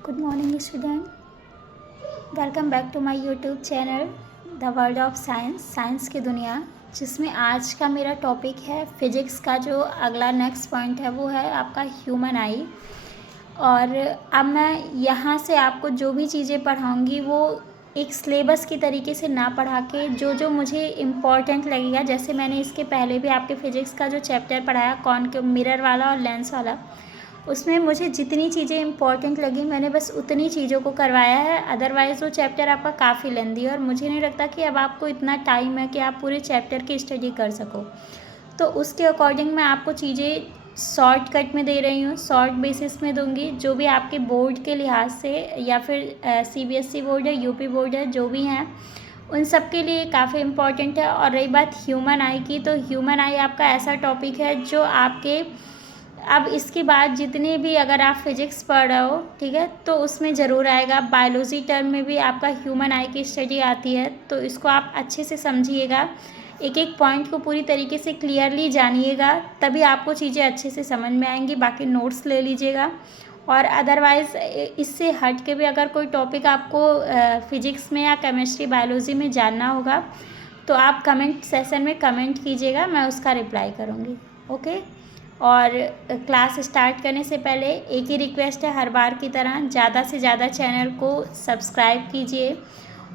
Good morning student, welcome back to my YouTube channel the world of science, science की दुनिया, जिसमें आज का मेरा टॉपिक है फिजिक्स का। जो अगला नेक्स्ट पॉइंट है वो है आपका ह्यूमन आई। और अब मैं यहाँ से आपको जो भी चीज़ें पढ़ाऊँगी वो एक सिलेबस की तरीके से ना पढ़ा के जो जो मुझे इम्पॉर्टेंट लगेगा, जैसे मैंने इसके पहले भी आपके फिजिक्स का जो चैप्टर पढ़ाया कौन के मिरर वाला और लेंस वाला, उसमें मुझे जितनी चीज़ें इंपॉर्टेंट लगी मैंने बस उतनी चीज़ों को करवाया है। अदरवाइज़ वो चैप्टर आपका काफ़ी लेंदी है और मुझे नहीं लगता कि अब आपको इतना टाइम है कि आप पूरे चैप्टर की स्टडी कर सको। तो उसके अकॉर्डिंग मैं आपको चीज़ें शॉर्टकट में दे रही हूँ, शॉर्ट बेसिस में दूंगी। जो भी आपके बोर्ड के लिहाज से या फिर CBSE बोर्ड है, UP बोर्ड है, जो भी हैं उन सब के लिए काफ़ी इम्पॉर्टेंट है। और रही बात ह्यूमन आई की, तो ह्यूमन आई आपका ऐसा टॉपिक है जो आपके अब इसके बाद जितने भी अगर आप फिजिक्स पढ़ रहे हो, ठीक है, तो उसमें ज़रूर आएगा। बायोलॉजी टर्म में भी आपका ह्यूमन आई की स्टडी आती है, तो इसको आप अच्छे से समझिएगा, एक एक पॉइंट को पूरी तरीके से क्लियरली जानिएगा, तभी आपको चीज़ें अच्छे से समझ में आएंगी। बाकी नोट्स ले लीजिएगा। और अदरवाइज़ इससे हट के भी अगर कोई टॉपिक आपको फिजिक्स में या केमिस्ट्री बायोलॉजी में जानना होगा तो आप कमेंट सेशन में कमेंट कीजिएगा, मैं उसका रिप्लाई करूँगी। ओके। और क्लास स्टार्ट करने से पहले एक ही रिक्वेस्ट है, हर बार की तरह ज़्यादा से ज़्यादा चैनल को सब्सक्राइब कीजिए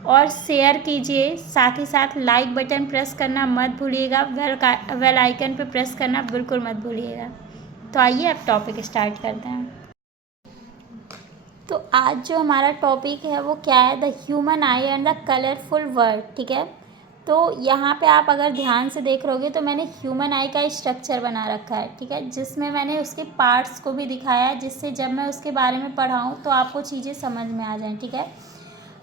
और शेयर कीजिए। साथ ही साथ लाइक बटन प्रेस करना मत भूलिएगा, बेल आइकन पे प्रेस करना बिल्कुल मत भूलिएगा। तो आइए अब टॉपिक स्टार्ट करते हैं। तो आज जो हमारा टॉपिक है वो क्या है, the human I and the colourful world. ठीक है, तो यहाँ पे आप अगर ध्यान से देख रहोगे तो मैंने ह्यूमन आई का स्ट्रक्चर बना रखा है, ठीक है, जिसमें मैंने उसके पार्ट्स को भी दिखाया है, जिससे जब मैं उसके बारे में पढ़ाऊँ तो आपको चीज़ें समझ में आ जाएं। ठीक है,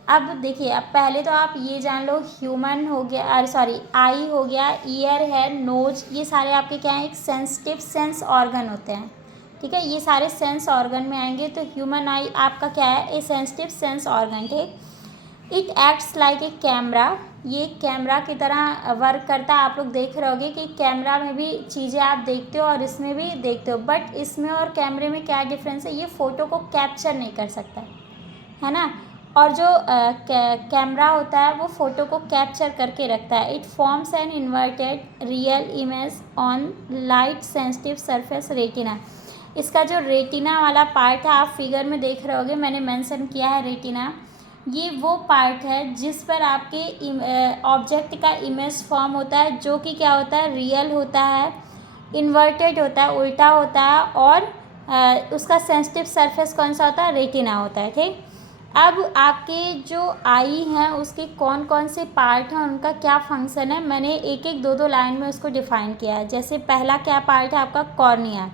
अब देखिए, अब पहले तो आप ये जान लो, ह्यूमन हो गया, अरे सॉरी, आई हो गया, ईयर है, नोज, ये सारे आपके क्या हैं, एक सेंसिटिव सेंस ऑर्गन होते हैं। ठीक है, ये सारे सेंस ऑर्गन में आएंगे। तो ह्यूमन आई आपका क्या है, ए सेंसिटिव सेंस ऑर्गन। ठीक, it acts like a camera, ये कैमरा की तरह वर्क करता है। आप लोग देख रहे होगे कि कैमरा में भी चीज़ें आप देखते हो और इसमें भी देखते हो, बट इसमें और कैमरे में क्या डिफरेंस है, ये फ़ोटो को कैप्चर नहीं कर सकता है ना। और जो कैमरा होता है वो फ़ोटो को कैप्चर करके रखता है। It forms an inverted real image on light sensitive surface retina. इसका जो रेटिना वाला पार्ट है, आप फिगर में देख रहे होगे, मैंने मेंशन किया है रेटिना। ये वो पार्ट है जिस पर आपके ऑब्जेक्ट का इमेज फॉर्म होता है, जो कि क्या होता है, रियल होता है, इन्वर्टेड होता है, उल्टा होता है, और उसका सेंसिटिव सरफेस कौन सा होता है, रेटिना होता है। ठीक, अब आपके जो आई हैं उसके कौन कौन से पार्ट हैं, उनका क्या फंक्शन है, मैंने एक एक दो दो लाइन में उसको डिफाइन किया है। जैसे पहला क्या पार्ट है आपका, कॉर्निया।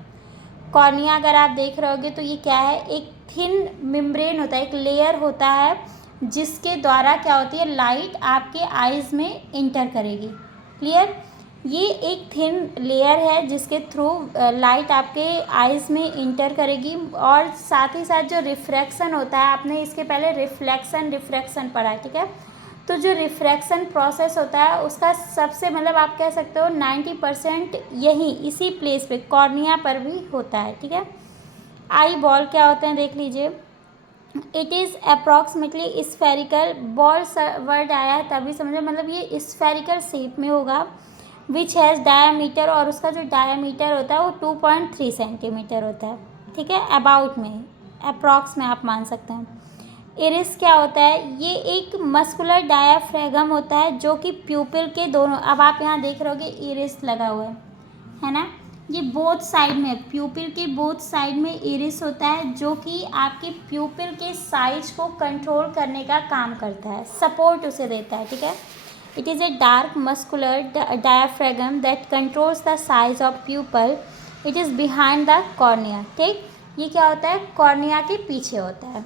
कॉर्निया अगर आप देख रहे होगे तो ये क्या है, एक थिन मेम्ब्रेन होता है, एक लेयर होता है, जिसके द्वारा क्या होती है, लाइट आपके आइज़ में इंटर करेगी। क्लियर, ये एक थिन लेयर है जिसके थ्रू लाइट आपके आइज़ में इंटर करेगी। और साथ ही साथ जो रिफ्रैक्शन होता है, आपने इसके पहले रिफ्रैक्शन पढ़ा है। ठीक है, तो जो रिफ्रैक्शन प्रोसेस होता है उसका सबसे मतलब आप कह सकते हो 90% यही इसी प्लेस पे कॉर्निया पर भी होता है। ठीक है, आई बॉल क्या होते हैं देख लीजिए। It is approximately spherical, ball word आया है तभी समझो, मतलब ये स्फेरिकल शेप में होगा, विच हैज़ डायामीटर, और उसका जो डायामीटर होता है वो 2.3 सेंटीमीटर होता है। ठीक है, अबाउट में, अप्रॉक्स में आप मान सकते हैं। इरिस क्या होता है, ये एक मस्कुलर डायाफ्रागम होता है जो कि प्यूपिल के दोनों, अब आप यहाँ देख रहे होगे इरिस लगा हुआ है ना, ये बोथ साइड में, प्यूपिल के बोथ साइड में इरिस होता है, जो कि आपके प्यूपिल के साइज को कंट्रोल करने का काम करता है, सपोर्ट उसे देता है। ठीक है, it is a dark muscular diaphragm that controls the size of pupil, it is behind the cornea. ठीक, ये क्या होता है, कॉर्निया के पीछे होता है।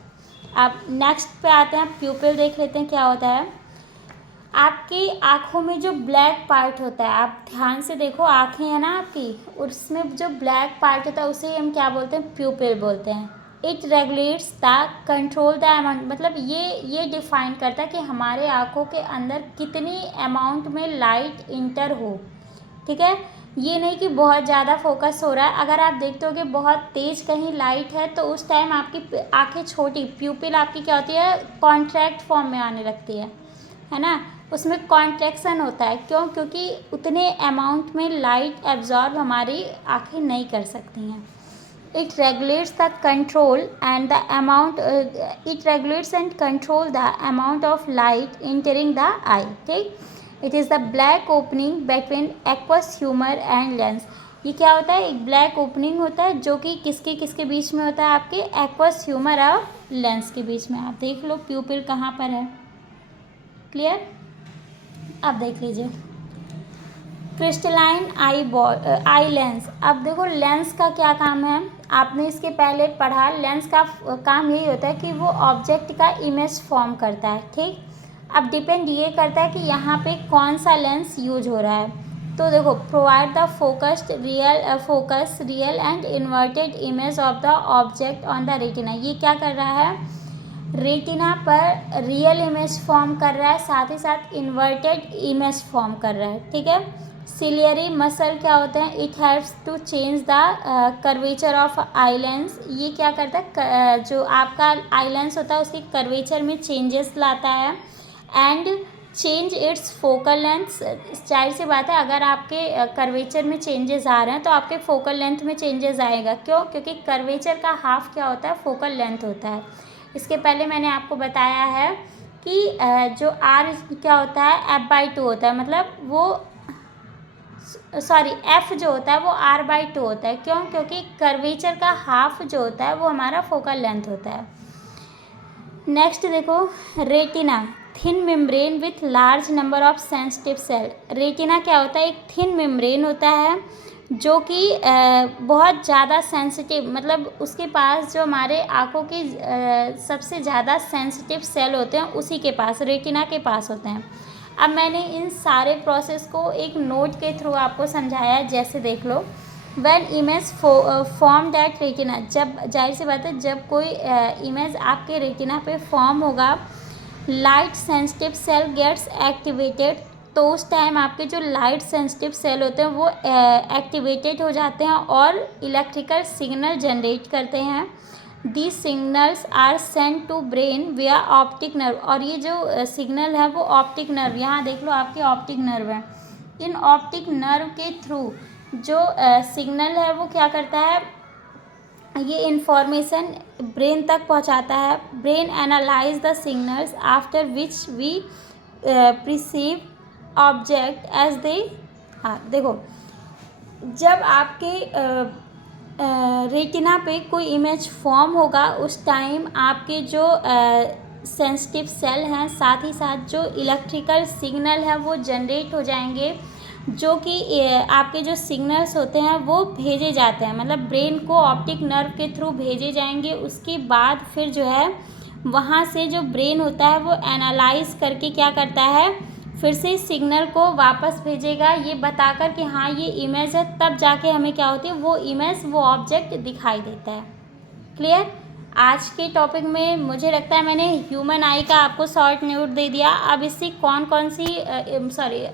अब नेक्स्ट पे आते हैं, प्यूपिल देख लेते हैं क्या होता है। आपकी आँखों में जो ब्लैक पार्ट होता है, आप ध्यान से देखो, आँखें हैं ना आपकी, उसमें जो ब्लैक पार्ट होता है उसे हम क्या बोलते हैं, प्यूपिल बोलते हैं। It regulates the control the amount, मतलब ये डिफाइन करता है कि हमारे आँखों के अंदर कितनी अमाउंट में लाइट इंटर हो। ठीक है, ये नहीं कि बहुत ज़्यादा फोकस हो रहा है। अगर आप देखते हो कि बहुत तेज़ कहीं लाइट है तो उस टाइम आपकी आँखें छोटी, प्यूपिल आपकी क्या होती है, कॉन्ट्रैक्ट फॉर्म में आने लगती है ना, उसमें कॉन्ट्रैक्शन होता है। क्यों? क्योंकि उतने अमाउंट में लाइट एब्जॉर्ब हमारी आँखें नहीं कर सकती हैं। It regulates the control and the amount it regulates and control the amount of light entering the eye. ठीक, it is the black opening between aqueous humor and lens. ये क्या होता है, एक ब्लैक ओपनिंग होता है जो कि किसके किसके बीच में होता है, आपके एक्वस ह्यूमर और लेंस के बीच में। आप देख लो प्यूपिल कहाँ पर है, क्लियर। आप देख लीजिए क्रिस्टलाइन आई लेंस। अब देखो लेंस का क्या काम है, आपने इसके पहले पढ़ा। लेंस का काम यही होता है कि वो ऑब्जेक्ट का इमेज फॉर्म करता है। ठीक, अब डिपेंड ये करता है कि यहाँ पे कौन सा लेंस यूज हो रहा है। तो देखो, provide the focus real and inverted image of the object on the retina. ये क्या कर रहा है, रेटिना पर रियल इमेज फॉर्म कर रहा है, साथ ही साथ इन्वर्टेड इमेज फॉर्म कर रहा है। ठीक है, सिलियरी मसल क्या होते हैं, it helps to change the curvature of eye lens. ये क्या करता है, जो आपका आई लेंस होता है उसकी कर्वेचर में चेंजेस लाता है। And change it's focal length. जाहिर सी बात है, अगर आपके कर्वेचर में चेंजेस आ रहे हैं तो आपके फोकल लेंथ में चेंजेस आएगा। क्यों? क्योंकि कर्वेचर का हाफ क्या होता है, फोकल लेंथ होता है। इसके पहले मैंने आपको बताया है कि जो आर क्या होता है, f/2 होता है, मतलब वो एफ जो होता है वो r/2 होता है। क्यों? क्योंकि कर्वेचर का हाफ जो होता है वो हमारा फोकल लेंथ होता है। नेक्स्ट देखो, retina thin membrane with large number of sensitive cell. Retina क्या होता है, एक थिन मेम्ब्रेन होता है जो कि बहुत ज़्यादा सेंसिटिव, मतलब उसके पास जो हमारे आँखों की सबसे ज़्यादा सेंसिटिव सेल होते हैं उसी के पास, रेटिना के पास होते हैं। अब मैंने इन सारे प्रोसेस को एक नोट के थ्रू आपको समझाया है। जैसे देख लो, when image form that retina, जब जाहिर सी बात है जब कोई इमेज आपके रेटिना पे फॉर्म होगा, light sensitive cell gets activated. तो उस टाइम आपके जो लाइट सेंसिटिव सेल होते हैं वो एक्टिवेटेड हो जाते हैं और इलेक्ट्रिकल सिग्नल जनरेट करते हैं। These signals are sent to brain via optic nerve. और ये जो सिग्नल है वो ऑप्टिक नर्व, यहाँ देख लो आपके ऑप्टिक नर्व है, इन ऑप्टिक नर्व के थ्रू जो सिग्नल है वो क्या करता है, ये इंफॉर्मेशन ब्रेन तक पहुंचाता है। Brain analyse the signals after which we perceive object as they. हाँ देखो, जब आपके रेटिना पे कोई इमेज फॉर्म होगा उस टाइम आपके जो सेंसिटिव सेल हैं, साथ ही साथ जो इलेक्ट्रिकल सिग्नल है वो जनरेट हो जाएंगे, जो कि आपके जो सिग्नल्स होते हैं वो भेजे जाते हैं, मतलब ब्रेन को ऑप्टिक नर्व के थ्रू भेजे जाएंगे। उसके बाद फिर जो है वहाँ से जो ब्रेन होता है वो एनालाइज करके क्या करता है, फिर से सिग्नल को वापस भेजेगा ये बताकर कि हाँ ये इमेज है, तब जाके हमें क्या होती है, वो इमेज, वो ऑब्जेक्ट दिखाई देता है। क्लियर। आज के टॉपिक में मुझे लगता है मैंने ह्यूमन आई का आपको शॉर्ट नोट दे दिया। अब इससे कौन कौन सी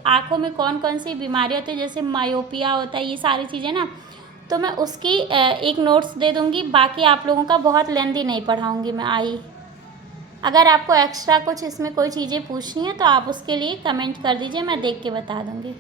आँखों में कौन कौन सी बीमारियाँ होती है, जैसे मायोपिया होता है, ये सारी चीज़ें ना, तो मैं उसकी एक नोट्स दे दूँगी। बाकी आप लोगों का बहुत लेंथी नहीं पढ़ाऊँगी मैं आई। अगर आपको एक्स्ट्रा कुछ इसमें कोई चीज़ें पूछनी है तो आप उसके लिए कमेंट कर दीजिए, मैं देख के बता दूँगी।